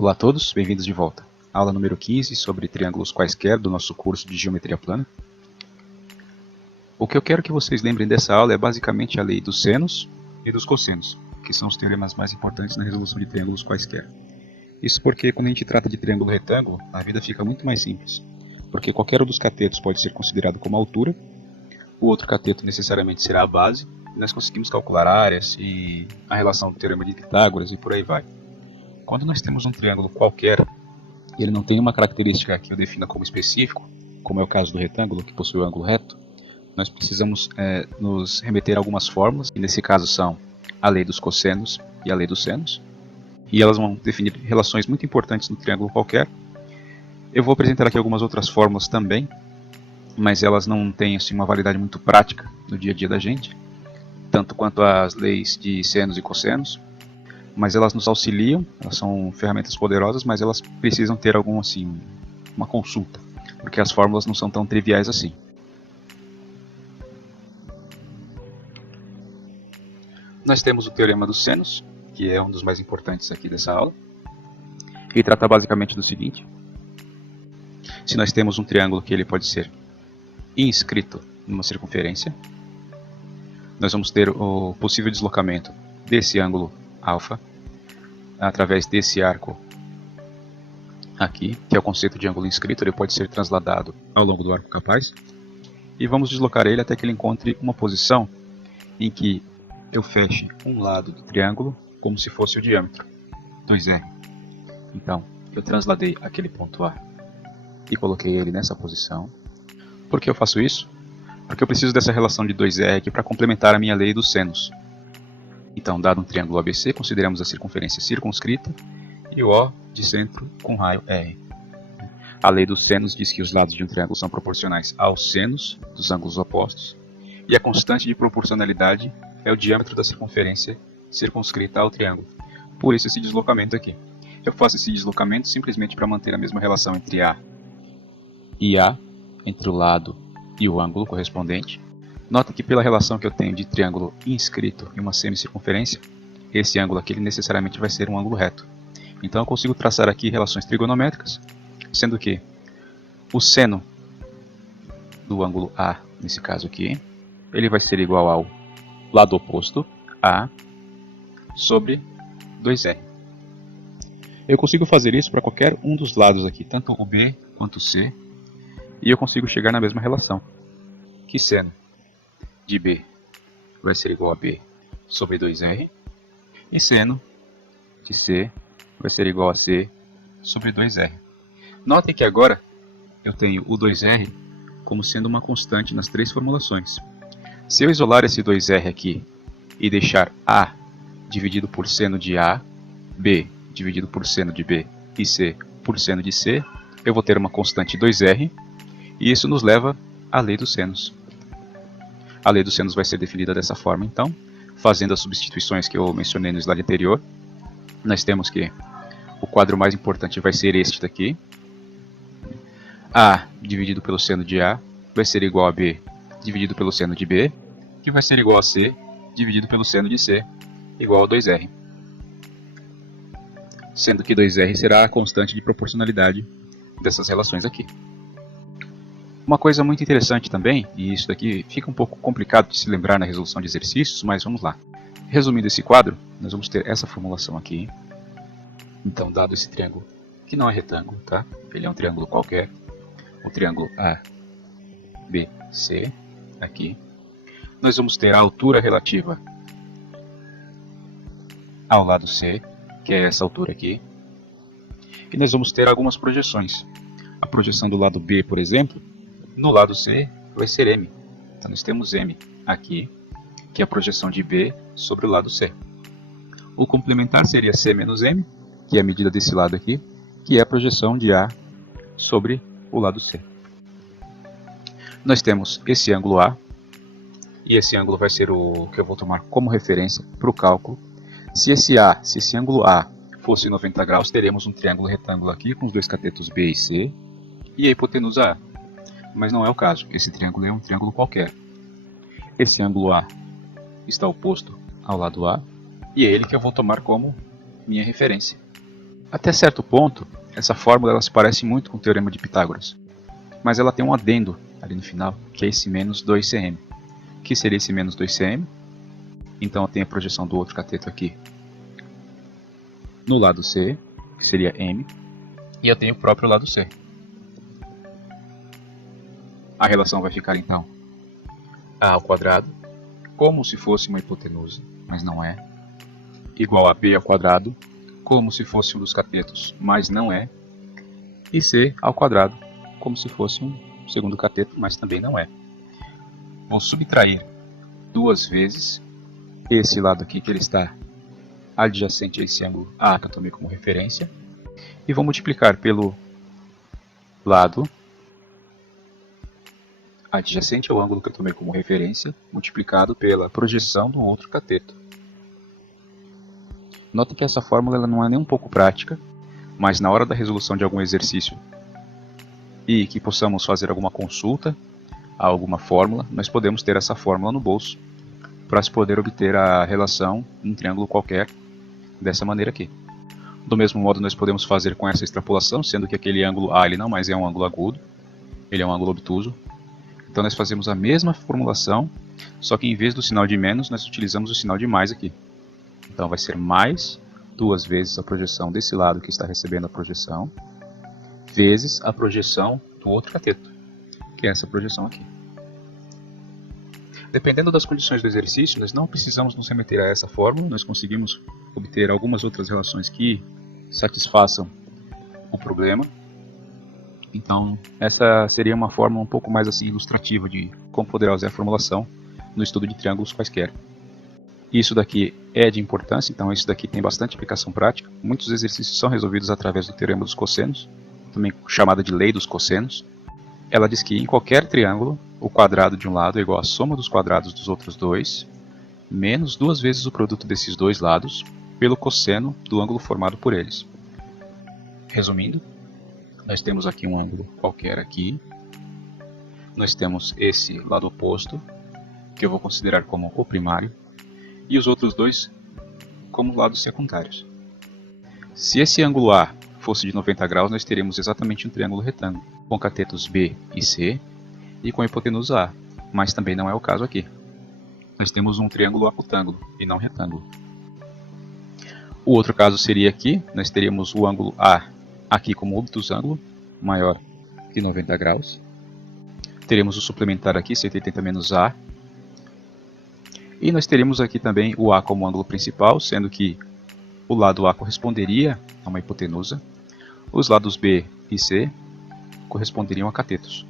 Olá a todos, bem-vindos de volta. Aula número 15 sobre triângulos quaisquer do nosso curso de Geometria Plana. O que eu quero que vocês lembrem dessa aula é basicamente a lei dos senos e dos cossenos, que são os teoremas mais importantes na resolução de triângulos quaisquer. Isso porque quando a gente trata de triângulo retângulo, a vida fica muito mais simples, porque qualquer um dos catetos pode ser considerado como altura, o outro cateto necessariamente será a base, e nós conseguimos calcular áreas e a relação do teorema de Pitágoras e por aí vai. Quando nós temos um triângulo qualquer, e ele não tem uma característica que eu defina como específico, como é o caso do retângulo, que possui o ângulo reto, nós precisamos nos remeter a algumas fórmulas, que nesse caso são a lei dos cossenos e a lei dos senos, e elas vão definir relações muito importantes no triângulo qualquer. Eu vou apresentar aqui algumas outras fórmulas também, mas elas não têm assim, uma validade muito prática no dia a dia da gente, tanto quanto as leis de senos e cossenos, mas elas nos auxiliam, elas são ferramentas poderosas, mas elas precisam ter uma consulta, porque as fórmulas não são tão triviais assim. Nós temos o teorema dos senos, que é um dos mais importantes aqui dessa aula. Ele trata basicamente do seguinte: se nós temos um triângulo que ele pode ser inscrito numa circunferência, nós vamos ter o possível deslocamento desse ângulo alfa através desse arco aqui, que é o conceito de ângulo inscrito. Ele pode ser transladado ao longo do arco capaz, e vamos deslocar ele até que ele encontre uma posição em que eu feche um lado do triângulo como se fosse o diâmetro, 2R. Então, eu transladei aquele ponto A e coloquei ele nessa posição. Por que eu faço isso? Porque eu preciso dessa relação de 2R aqui para complementar a minha lei dos senos. Então, dado um triângulo ABC, consideramos a circunferência circunscrita e o O de centro com raio R. A lei dos senos diz que os lados de um triângulo são proporcionais aos senos dos ângulos opostos, e a constante de proporcionalidade é o diâmetro da circunferência circunscrita ao triângulo. Por isso esse deslocamento aqui. Eu faço esse deslocamento simplesmente para manter a mesma relação entre A e A, entre o lado e o ângulo correspondente. Nota que pela relação que eu tenho de triângulo inscrito e uma semicircunferência, esse ângulo aqui ele necessariamente vai ser um ângulo reto. Então eu consigo traçar aqui relações trigonométricas, sendo que o seno do ângulo A, nesse caso aqui, ele vai ser igual ao lado oposto, A, sobre 2R. Eu consigo fazer isso para qualquer um dos lados aqui, tanto o B quanto o C, e eu consigo chegar na mesma relação, que seno de B vai ser igual a B sobre 2R, e seno de C vai ser igual a C sobre 2R. Notem que agora eu tenho o 2R como sendo uma constante nas três formulações. Se eu isolar esse 2R aqui e deixar A dividido por seno de A, B dividido por seno de B e C por seno de C, eu vou ter uma constante 2R, e isso nos leva à lei dos senos. A lei dos senos vai ser definida dessa forma, então, fazendo as substituições que eu mencionei no slide anterior. Nós temos que o quadro mais importante vai ser este daqui. A dividido pelo seno de A vai ser igual a B dividido pelo seno de B, que vai ser igual a C dividido pelo seno de C, igual a 2R. Sendo que 2R será a constante de proporcionalidade dessas relações aqui. Uma coisa muito interessante também, e isso daqui fica um pouco complicado de se lembrar na resolução de exercícios, mas vamos lá. Resumindo esse quadro, nós vamos ter essa formulação aqui. Então, dado esse triângulo, que não é retângulo, tá? Ele é um triângulo qualquer, o triângulo ABC, aqui. Nós vamos ter a altura relativa ao lado C, que é essa altura aqui. E nós vamos ter algumas projeções. A projeção do lado B, por exemplo, no lado C vai ser M. Então nós temos M aqui, que é a projeção de B sobre o lado C. O complementar seria C menos M, que é a medida desse lado aqui, que é a projeção de A sobre o lado C. Nós temos esse ângulo A, e esse ângulo vai ser o que eu vou tomar como referência para o cálculo. Se esse ângulo A fosse 90 graus, teremos um triângulo retângulo aqui com os dois catetos B e C, e a hipotenusa A. Mas não é o caso, esse triângulo é um triângulo qualquer. Esse ângulo A está oposto ao lado A, e é ele que eu vou tomar como minha referência. Até certo ponto, essa fórmula ela se parece muito com o Teorema de Pitágoras, mas ela tem um adendo ali no final, que é esse menos 2cm. O que seria esse menos 2cm? Então eu tenho a projeção do outro cateto aqui no lado C, que seria m, e eu tenho o próprio lado C. A relação vai ficar então a ao quadrado, como se fosse uma hipotenusa, mas não é, igual a b ao quadrado, como se fosse um dos catetos, mas não é, e c ao quadrado, como se fosse um segundo cateto, mas também não é. Vou subtrair duas vezes esse lado aqui, que ele está adjacente a esse ângulo A, que eu tomei como referência, e vou multiplicar pelo lado adjacente ao ângulo que eu tomei como referência, multiplicado pela projeção do outro cateto. Notem que essa fórmula ela não é nem um pouco prática, mas na hora da resolução de algum exercício e que possamos fazer alguma consulta a alguma fórmula, nós podemos ter essa fórmula no bolso para se poder obter a relação em um triângulo qualquer dessa maneira aqui. Do mesmo modo, nós podemos fazer com essa extrapolação, sendo que aquele ângulo A ele não mais é um ângulo agudo, ele é um ângulo obtuso. Então nós fazemos a mesma formulação, só que em vez do sinal de menos, nós utilizamos o sinal de mais aqui. Então vai ser mais duas vezes a projeção desse lado que está recebendo a projeção, vezes a projeção do outro cateto, que é essa projeção aqui. Dependendo das condições do exercício, nós não precisamos nos remeter a essa fórmula, nós conseguimos obter algumas outras relações que satisfaçam o problema. Então, essa seria uma fórmula um pouco mais assim ilustrativa de como poderá usar a formulação no estudo de triângulos quaisquer. Isso daqui é de importância, então isso daqui tem bastante aplicação prática. Muitos exercícios são resolvidos através do teorema dos cossenos, também chamada de lei dos cossenos. Ela diz que em qualquer triângulo, o quadrado de um lado é igual à soma dos quadrados dos outros dois, menos duas vezes o produto desses dois lados, pelo cosseno do ângulo formado por eles. Resumindo, nós temos aqui um ângulo qualquer aqui, nós temos esse lado oposto, que eu vou considerar como o primário, e os outros dois como lados secundários. Se esse ângulo A fosse de 90 graus, nós teríamos exatamente um triângulo retângulo, com catetos B e C, e com a hipotenusa A, mas também não é o caso aqui. Nós temos um triângulo acutângulo, e não retângulo. O outro caso seria aqui, nós teríamos o ângulo A aqui como obtusângulo, maior que 90 graus. Teremos o suplementar aqui, 180 menos A. E nós teríamos aqui também o A como ângulo principal, sendo que o lado A corresponderia a uma hipotenusa. Os lados B e C corresponderiam a catetos.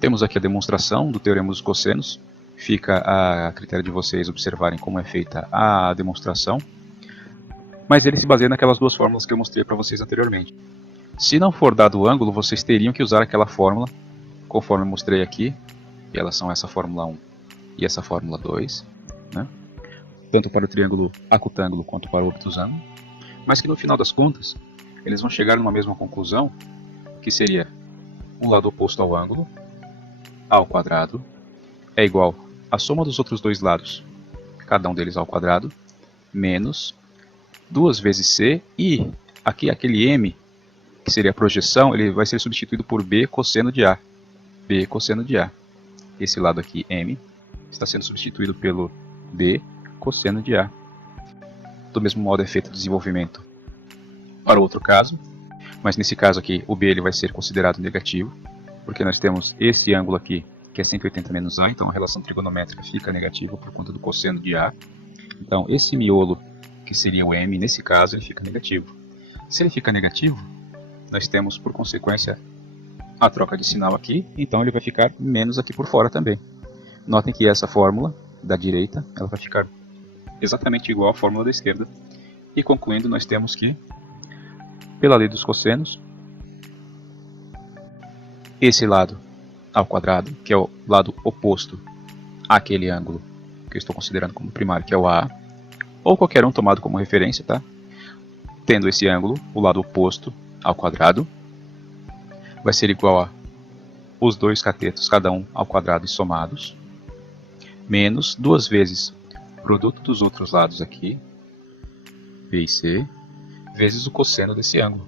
Temos aqui a demonstração do teorema dos cossenos. Fica a critério de vocês observarem como é feita a demonstração. Mas ele se baseia naquelas duas fórmulas que eu mostrei para vocês anteriormente. Se não for dado o ângulo, vocês teriam que usar aquela fórmula, conforme eu mostrei aqui, e elas são essa fórmula 1 e essa fórmula 2, né? Tanto para o triângulo acutângulo quanto para o obtusângulo, mas que no final das contas, eles vão chegar numa mesma conclusão, que seria um lado oposto ao ângulo, A ao quadrado, é igual à soma dos outros dois lados, cada um deles ao quadrado, menos 2 vezes C, e aqui aquele M, que seria a projeção, ele vai ser substituído por B cosseno de A. B cosseno de A. Esse lado aqui, M, está sendo substituído pelo B cosseno de A. Do mesmo modo é feito o desenvolvimento para o outro caso, mas nesse caso aqui o B ele vai ser considerado negativo, porque nós temos esse ângulo aqui, que é 180 menos A, então a relação trigonométrica fica negativa por conta do cosseno de A. Então esse miolo, que seria o M, nesse caso ele fica negativo. Se ele fica negativo, nós temos por consequência a troca de sinal aqui, então ele vai ficar menos aqui por fora também. Notem que essa fórmula da direita ela vai ficar exatamente igual à fórmula da esquerda. E concluindo, nós temos que, pela lei dos cossenos, esse lado ao quadrado, que é o lado oposto àquele ângulo que eu estou considerando como primário, que é o A, ou qualquer um tomado como referência, tá? Tendo esse ângulo, o lado oposto ao quadrado, vai ser igual a os dois catetos, cada um ao quadrado e somados, menos 2 vezes o produto dos outros lados aqui, B e C, vezes o cosseno desse ângulo.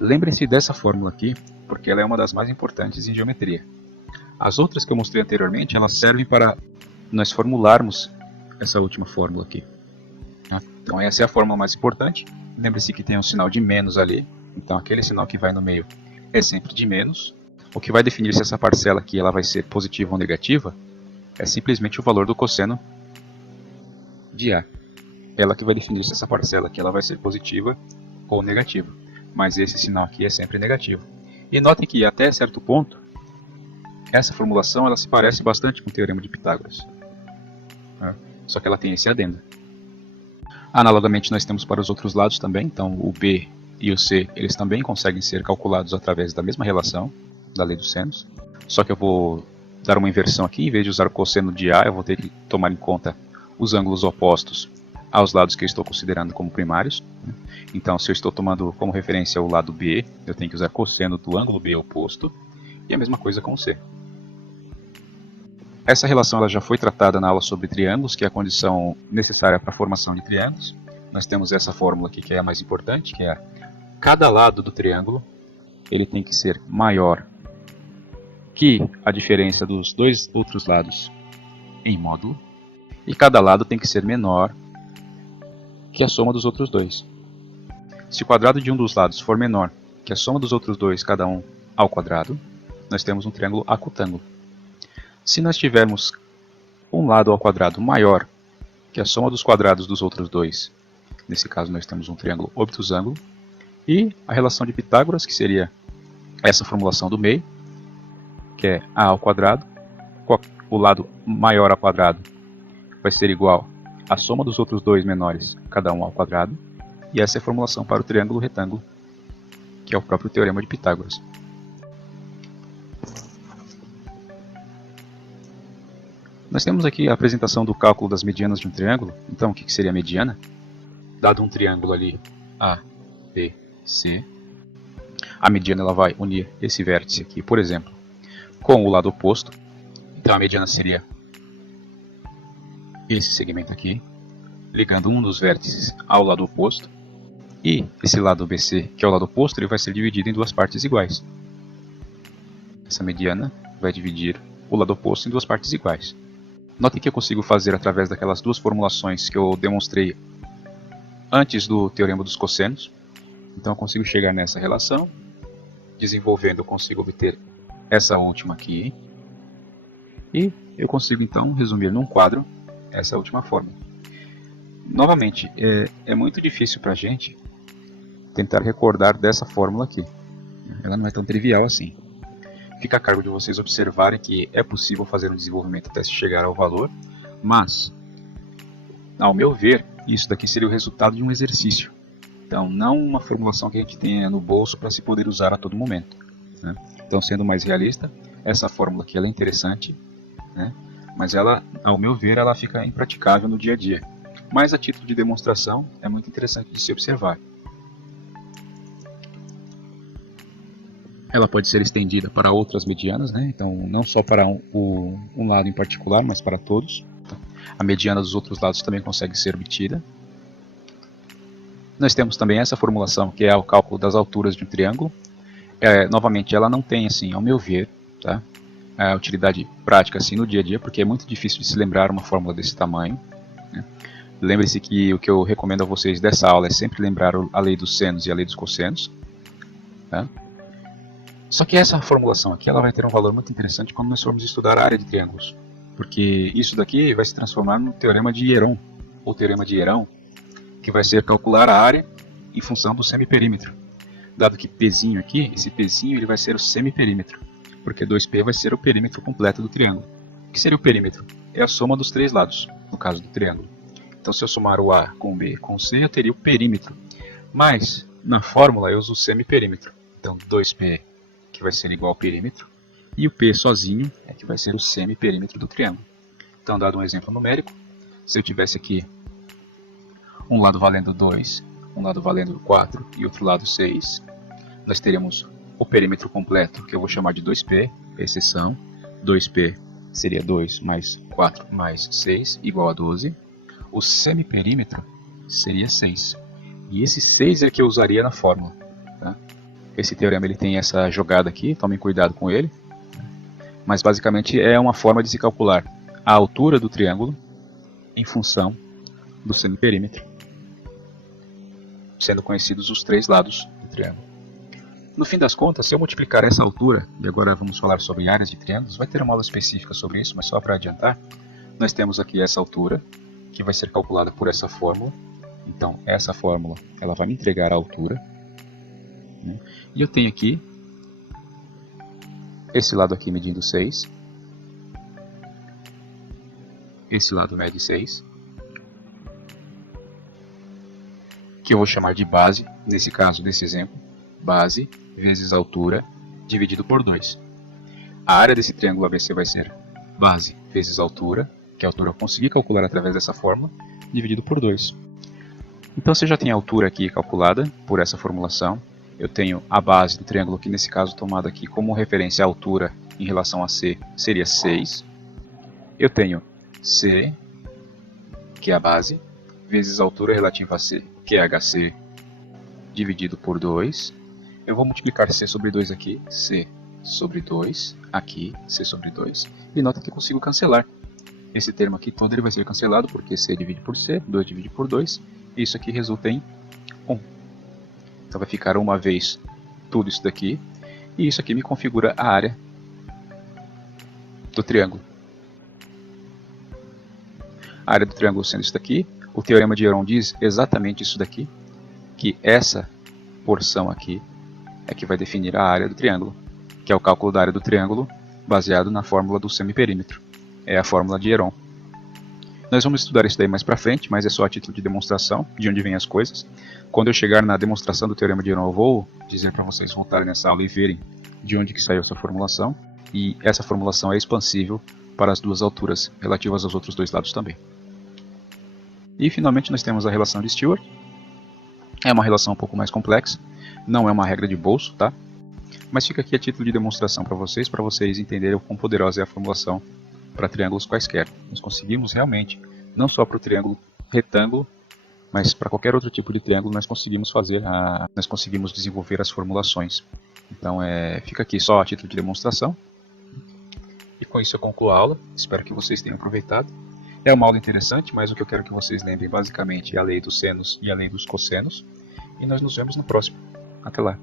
Lembrem-se dessa fórmula aqui, porque ela é uma das mais importantes em geometria. As outras que eu mostrei anteriormente, elas servem para nós formularmos essa última fórmula aqui. Então essa é a fórmula mais importante. Lembre-se que tem um sinal de menos ali, então aquele sinal que vai no meio é sempre de menos. O que vai definir se essa parcela aqui ela vai ser positiva ou negativa é simplesmente o valor do cosseno de A. Ela que vai definir se essa parcela aqui ela vai ser positiva ou negativa. Mas esse sinal aqui é sempre negativo. E notem que até certo ponto, essa formulação ela se parece bastante com o Teorema de Pitágoras. Só que ela tem esse adendo. Analogamente nós temos para os outros lados também, então o B e o C eles também conseguem ser calculados através da mesma relação da lei dos senos. Só que eu vou dar uma inversão aqui, em vez de usar o cosseno de A, eu vou ter que tomar em conta os ângulos opostos aos lados que eu estou considerando como primários. Então, se eu estou tomando como referência o lado B, eu tenho que usar cosseno do ângulo B oposto, e a mesma coisa com o C. Essa relação ela já foi tratada na aula sobre triângulos, que é a condição necessária para a formação de triângulos. Nós temos essa fórmula aqui que é a mais importante, que é cada lado do triângulo ele tem que ser maior que a diferença dos dois outros lados em módulo, e cada lado tem que ser menor que a soma dos outros dois. Se o quadrado de um dos lados for menor que a soma dos outros dois, cada um ao quadrado, nós temos um triângulo acutângulo. Se nós tivermos um lado ao quadrado maior que a soma dos quadrados dos outros dois, nesse caso nós temos um triângulo obtusângulo, e a relação de Pitágoras, que seria essa formulação do meio, que é A ao quadrado, o lado maior ao quadrado vai ser igual à soma dos outros dois menores, cada um ao quadrado, e essa é a formulação para o triângulo retângulo, que é o próprio Teorema de Pitágoras. Nós temos aqui a apresentação do cálculo das medianas de um triângulo. Então, o que seria a mediana? Dado um triângulo ali, A, B, C, a mediana ela vai unir esse vértice aqui, por exemplo, com o lado oposto. Então, a mediana seria esse segmento aqui, ligando um dos vértices ao lado oposto. E esse lado BC, que é o lado oposto, ele vai ser dividido em duas partes iguais. Essa mediana vai dividir o lado oposto em duas partes iguais. Notem que eu consigo fazer através daquelas duas formulações que eu demonstrei antes do Teorema dos Cossenos. Então eu consigo chegar nessa relação. Desenvolvendo, eu consigo obter essa última aqui. E eu consigo então resumir num quadro essa última fórmula. Novamente, é muito difícil para a gente tentar recordar dessa fórmula aqui. Ela não é tão trivial assim. Fica a cargo de vocês observarem que é possível fazer um desenvolvimento até se chegar ao valor, mas, ao meu ver, isso daqui seria o resultado de um exercício. Então, não uma formulação que a gente tenha no bolso para se poder usar a todo momento, né? Então, sendo mais realista, essa fórmula aqui ela é interessante, né? Mas ela, ao meu ver, ela fica impraticável no dia a dia. Mas a título de demonstração, é muito interessante de se observar. Ela pode ser estendida para outras medianas, né? Então não só para um lado em particular, mas para todos. A mediana dos outros lados também consegue ser obtida. Nós temos também essa formulação, que é o cálculo das alturas de um triângulo. Novamente, ela não tem, assim, ao meu ver, tá, a utilidade prática assim, no dia a dia, porque é muito difícil de se lembrar uma fórmula desse tamanho, né? Lembre-se que o que eu recomendo a vocês dessa aula é sempre lembrar a lei dos senos e a lei dos cossenos, tá? Só que essa formulação aqui ela vai ter um valor muito interessante quando nós formos estudar a área de triângulos. Porque isso daqui vai se transformar no Teorema de Hierón, ou Teorema de Hierão, que vai ser calcular a área em função do semiperímetro. Dado que Pzinho aqui, esse Pzinho ele vai ser o semiperímetro, porque 2P vai ser o perímetro completo do triângulo. O que seria o perímetro? É a soma dos três lados, no caso do triângulo. Então se eu somar o A com o B com o C, eu teria o perímetro. Mas, na fórmula, eu uso o semiperímetro. Então 2P que vai ser igual ao perímetro, e o P sozinho é que vai ser o semiperímetro do triângulo. Então, dado um exemplo numérico, se eu tivesse aqui um lado valendo 2, um lado valendo 4 e outro lado 6, nós teríamos o perímetro completo, que eu vou chamar de 2P, exceção. 2P seria 2 mais 4 mais 6, igual a 12. O semiperímetro seria 6. E esse 6 é que eu usaria na fórmula. Tá? Esse teorema ele tem essa jogada aqui, tomem cuidado com ele. Mas basicamente é uma forma de se calcular a altura do triângulo em função do semiperímetro, sendo conhecidos os 3 lados do triângulo. No fim das contas, se eu multiplicar essa altura, e agora vamos falar sobre áreas de triângulos, vai ter uma aula específica sobre isso, mas só para adiantar, nós temos aqui essa altura, que vai ser calculada por essa fórmula. Então, essa fórmula ela vai me entregar a altura. Né? E eu tenho aqui esse lado aqui medindo 6. Esse lado mede 6. Que eu vou chamar de base, nesse caso, nesse exemplo. Base vezes altura dividido por 2. A área desse triângulo ABC vai ser base vezes altura, que a altura eu consegui calcular através dessa fórmula, dividido por 2. Então você já tem a altura aqui calculada por essa formulação. Eu tenho a base do triângulo, que nesse caso tomada aqui como referência à altura em relação a C, seria 6. Eu tenho C, que é a base, vezes a altura relativa a C, que é HC, dividido por 2. Eu vou multiplicar C sobre 2 aqui, C sobre 2, aqui, C sobre 2. E nota que eu consigo cancelar. Esse termo aqui todo ele vai ser cancelado, porque C divide por C, 2 divide por 2. E isso aqui resulta em 1. Então vai ficar uma vez tudo isso daqui. E isso aqui me configura a área do triângulo. A área do triângulo sendo isso daqui. O teorema de Heron diz exatamente isso daqui. Que essa porção aqui é que vai definir a área do triângulo, que é o cálculo da área do triângulo baseado na fórmula do semiperímetro. É a fórmula de Heron. Nós vamos estudar isso daí mais pra frente, mas é só a título de demonstração de onde vêm as coisas. Quando eu chegar na demonstração do teorema de Heron, eu vou dizer para vocês voltarem nessa aula e verem de onde que saiu essa formulação. E essa formulação é expansível para as duas alturas relativas aos outros dois lados também. E finalmente nós temos a relação de Stewart. É uma relação um pouco mais complexa, não é uma regra de bolso, tá? Mas fica aqui a título de demonstração para vocês entenderem o quão poderosa é a formulação para triângulos quaisquer. Nós conseguimos realmente, não só para o triângulo retângulo, mas para qualquer outro tipo de triângulo nós conseguimos desenvolver as formulações. Então fica aqui só a título de demonstração. E com isso eu concluo a aula, espero que vocês tenham aproveitado. É uma aula interessante, mas o que eu quero que vocês lembrem basicamente é a lei dos senos e a lei dos cossenos. E nós nos vemos no próximo. Até lá!